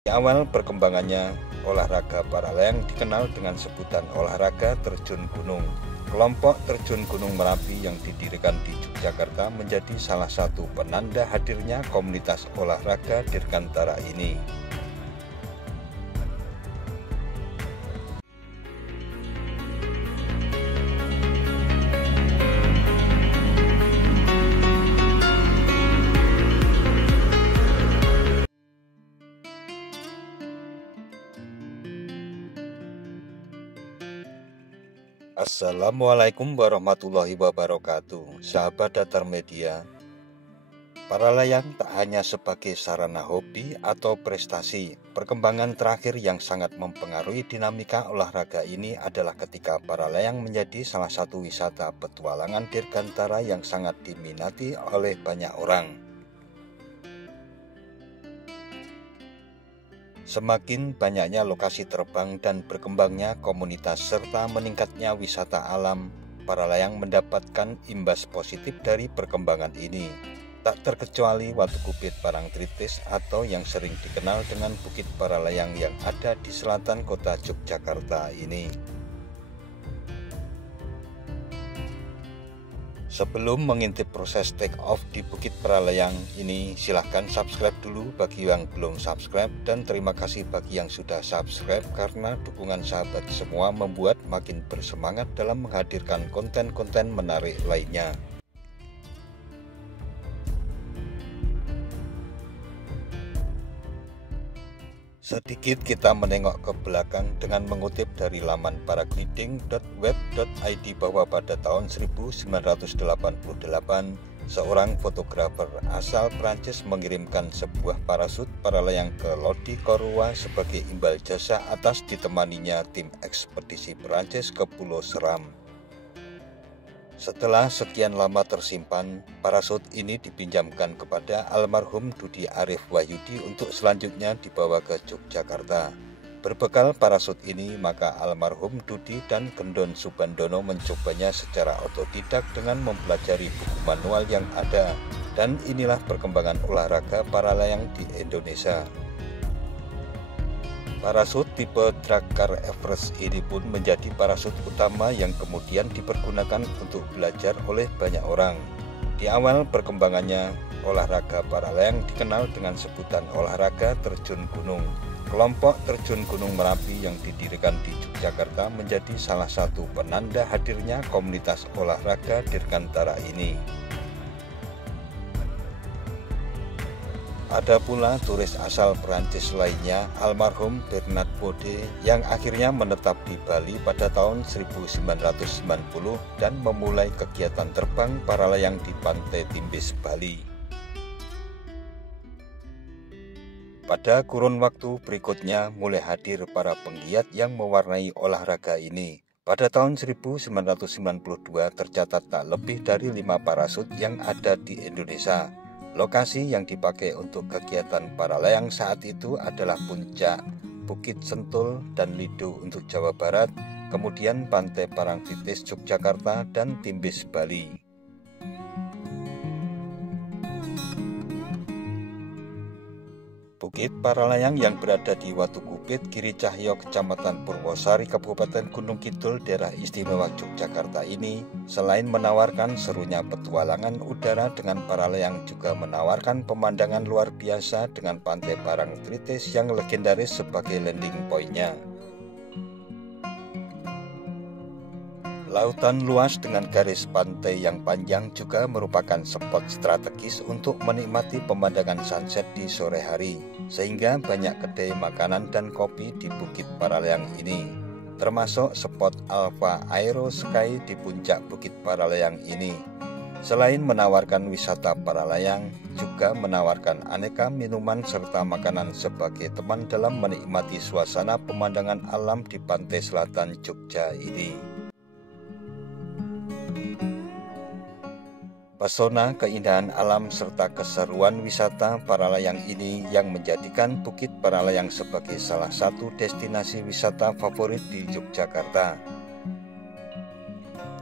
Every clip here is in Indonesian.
Di awal perkembangannya, olahraga para layang dikenal dengan sebutan olahraga terjun gunung. Kelompok terjun Gunung Merapi yang didirikan di Yogyakarta menjadi salah satu penanda hadirnya komunitas olahraga dirgantara ini. Assalamualaikum warahmatullahi wabarakatuh. Sahabat Datar Media, para layang tak hanya sebagai sarana hobi atau prestasi. Perkembangan terakhir yang sangat mempengaruhi dinamika olahraga ini adalah ketika para layang menjadi salah satu wisata petualangan dirgantara yang sangat diminati oleh banyak orang. Semakin banyaknya lokasi terbang dan berkembangnya komunitas serta meningkatnya wisata alam, para layang mendapatkan imbas positif dari perkembangan ini. Tak terkecuali Watu Kupit Parangtritis atau yang sering dikenal dengan Bukit Paralayang yang ada di selatan kota Yogyakarta ini. Sebelum mengintip proses take off di Bukit Paralayang ini, silahkan subscribe dulu bagi yang belum subscribe, dan terima kasih bagi yang sudah subscribe karena dukungan sahabat semua membuat makin bersemangat dalam menghadirkan konten-konten menarik lainnya. Sedikit kita menengok ke belakang dengan mengutip dari laman paragliding.web.id bahwa pada tahun 1988, seorang fotografer asal Prancis mengirimkan sebuah parasut para layang ke Lodi Korua sebagai imbal jasa atas ditemaninya tim ekspedisi Prancis ke Pulau Seram. Setelah sekian lama tersimpan, parasut ini dipinjamkan kepada almarhum Dudi Arif Wahyudi untuk selanjutnya dibawa ke Yogyakarta. Berbekal parasut ini, maka almarhum Dudi dan Gendon Subandono mencobanya secara otodidak dengan mempelajari buku manual yang ada, dan inilah perkembangan olahraga para layang di Indonesia. Parasut tipe Drakkar Everest ini pun menjadi parasut utama yang kemudian dipergunakan untuk belajar oleh banyak orang. Di awal perkembangannya, olahraga para layang dikenal dengan sebutan olahraga terjun gunung. Kelompok terjun Gunung Merapi yang didirikan di Yogyakarta menjadi salah satu penanda hadirnya komunitas olahraga dirgantara ini. Ada pula turis asal Perancis lainnya, almarhum Bernard Bode, yang akhirnya menetap di Bali pada tahun 1990 dan memulai kegiatan terbang para layang di Pantai Timbis, Bali. Pada kurun waktu berikutnya mulai hadir para penggiat yang mewarnai olahraga ini. Pada tahun 1992 tercatat tak lebih dari 5 parasut yang ada di Indonesia. Lokasi yang dipakai untuk kegiatan para layang saat itu adalah Puncak, Bukit Sentul, dan Lido untuk Jawa Barat, kemudian Pantai Parangtritis Yogyakarta, dan Timbis Bali. Bukit Paralayang yang berada di Watu Kupit, Giri Cahyo, Kecamatan Purwosari, Kabupaten Gunung Kidul, Daerah Istimewa Yogyakarta ini, selain menawarkan serunya petualangan udara dengan para layang, juga menawarkan pemandangan luar biasa dengan Pantai Parangtritis yang legendaris sebagai landing point-nya. Lautan luas dengan garis pantai yang panjang juga merupakan spot strategis untuk menikmati pemandangan sunset di sore hari, sehingga banyak kedai makanan dan kopi di Bukit Paralayang ini, termasuk spot Alpha Aero Sky di puncak Bukit Paralayang ini. Selain menawarkan wisata para layang, juga menawarkan aneka minuman serta makanan sebagai teman dalam menikmati suasana pemandangan alam di pantai selatan Jogja ini. Pesona keindahan alam serta keseruan wisata para layang ini yang menjadikan Bukit Paralayang sebagai salah satu destinasi wisata favorit di Yogyakarta.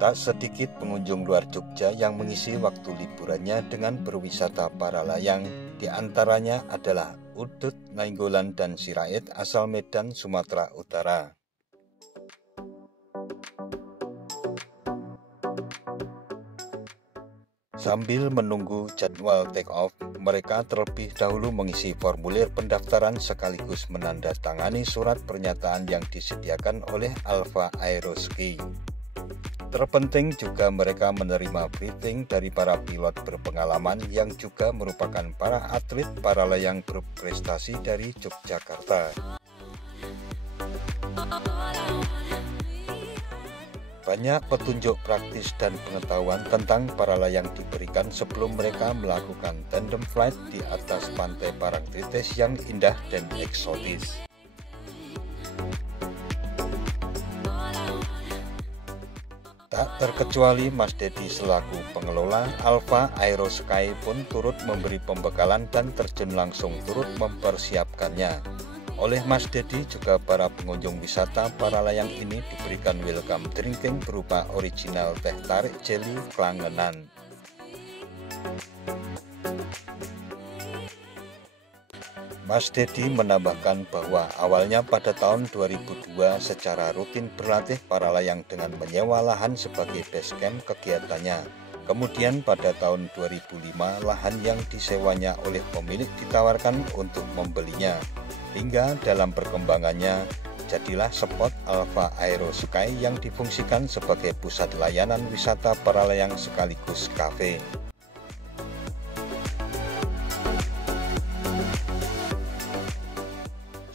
Tak sedikit pengunjung luar Jogja yang mengisi waktu liburannya dengan berwisata para layang, Di antaranya adalah Udud, Nainggolan, dan Sirait asal Medan, Sumatera Utara. Sambil menunggu jadwal take off, mereka terlebih dahulu mengisi formulir pendaftaran sekaligus menandatangani surat pernyataan yang disediakan oleh Alpha Aeroski. Terpenting juga mereka menerima briefing dari para pilot berpengalaman yang juga merupakan para atlet paralayang berprestasi dari Yogyakarta. Banyak petunjuk praktis dan pengetahuan tentang paralayang diberikan sebelum mereka melakukan tandem flight di atas pantai Parangtritis yang indah dan eksotis. Tak terkecuali Mas Dedi selaku pengelola Alpha Aeroski pun turut memberi pembekalan dan terjun langsung turut mempersiapkannya. Oleh Mas Dedi juga para pengunjung wisata paralayang ini diberikan welcome drinking berupa original teh tarik jelly Klangenan. Mas Dedi menambahkan bahwa awalnya pada tahun 2002 secara rutin berlatih paralayang dengan menyewa lahan sebagai base camp kegiatannya. Kemudian pada tahun 2005 lahan yang disewanya oleh pemilik ditawarkan untuk membelinya. Hingga dalam perkembangannya, jadilah spot Alpha Aeroski yang difungsikan sebagai pusat layanan wisata paralayang sekaligus kafe.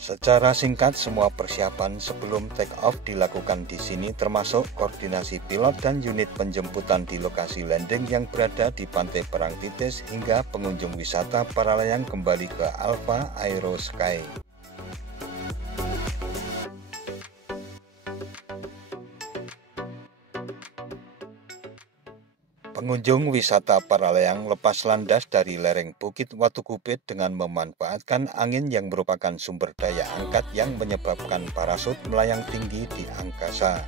Secara singkat, semua persiapan sebelum take off dilakukan di sini termasuk koordinasi pilot dan unit penjemputan di lokasi landing yang berada di pantai Parangtritis hingga pengunjung wisata paralayang kembali ke Alpha Aeroski. Pengunjung wisata paralayang lepas landas dari lereng Bukit Watugupit dengan memanfaatkan angin yang merupakan sumber daya angkat yang menyebabkan parasut melayang tinggi di angkasa.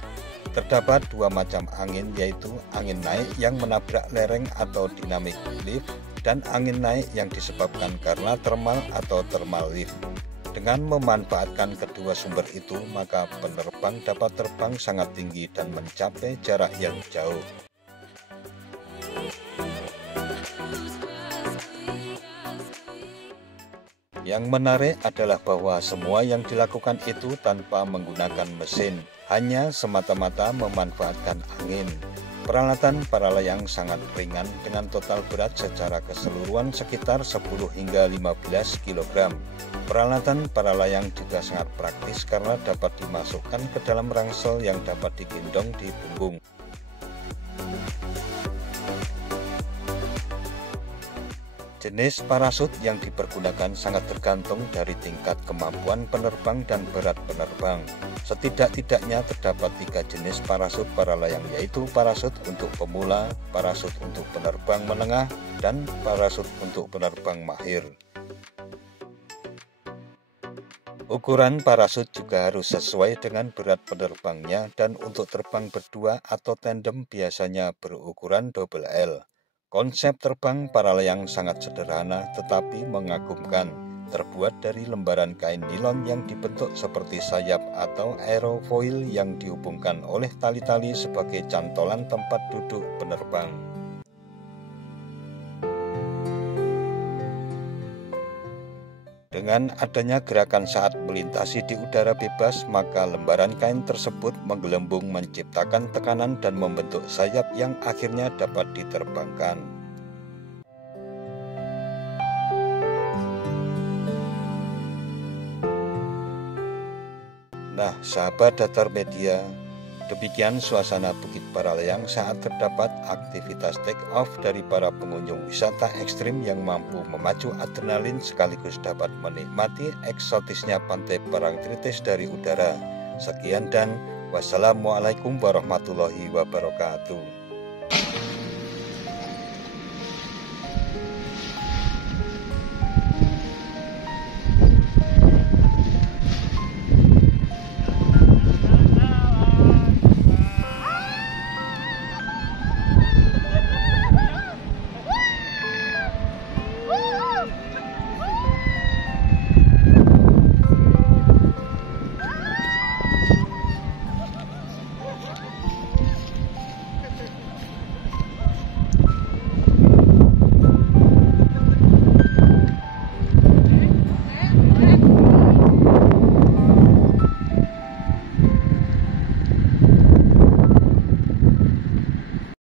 Terdapat dua macam angin, yaitu angin naik yang menabrak lereng atau dynamic lift dan angin naik yang disebabkan karena thermal atau thermal lift. Dengan memanfaatkan kedua sumber itu, maka penerbang dapat terbang sangat tinggi dan mencapai jarak yang jauh. Yang menarik adalah bahwa semua yang dilakukan itu tanpa menggunakan mesin, hanya semata-mata memanfaatkan angin. Peralatan paralayang sangat ringan dengan total berat secara keseluruhan sekitar 10 hingga 15 kg. Peralatan paralayang juga sangat praktis karena dapat dimasukkan ke dalam rangsel yang dapat digendong di punggung. Jenis parasut yang dipergunakan sangat tergantung dari tingkat kemampuan penerbang dan berat penerbang. Setidak-tidaknya terdapat 3 jenis parasut paralayang, yaitu parasut untuk pemula, parasut untuk penerbang menengah, dan parasut untuk penerbang mahir. Ukuran parasut juga harus sesuai dengan berat penerbangnya, dan untuk terbang berdua atau tandem biasanya berukuran double L. Konsep terbang paralayang sangat sederhana tetapi mengagumkan, terbuat dari lembaran kain nilon yang dibentuk seperti sayap atau aerofoil yang dihubungkan oleh tali-tali sebagai cantolan tempat duduk penerbang. Dengan adanya gerakan saat melintasi di udara bebas, maka lembaran kain tersebut menggelembung menciptakan tekanan dan membentuk sayap yang akhirnya dapat diterbangkan. Nah, sahabat Datar Media, demikian suasana Bukit Paralayang saat terdapat aktivitas take off dari para pengunjung wisata ekstrim yang mampu memacu adrenalin sekaligus dapat menikmati eksotisnya pantai Parangtritis dari udara. Sekian dan wassalamualaikum warahmatullahi wabarakatuh.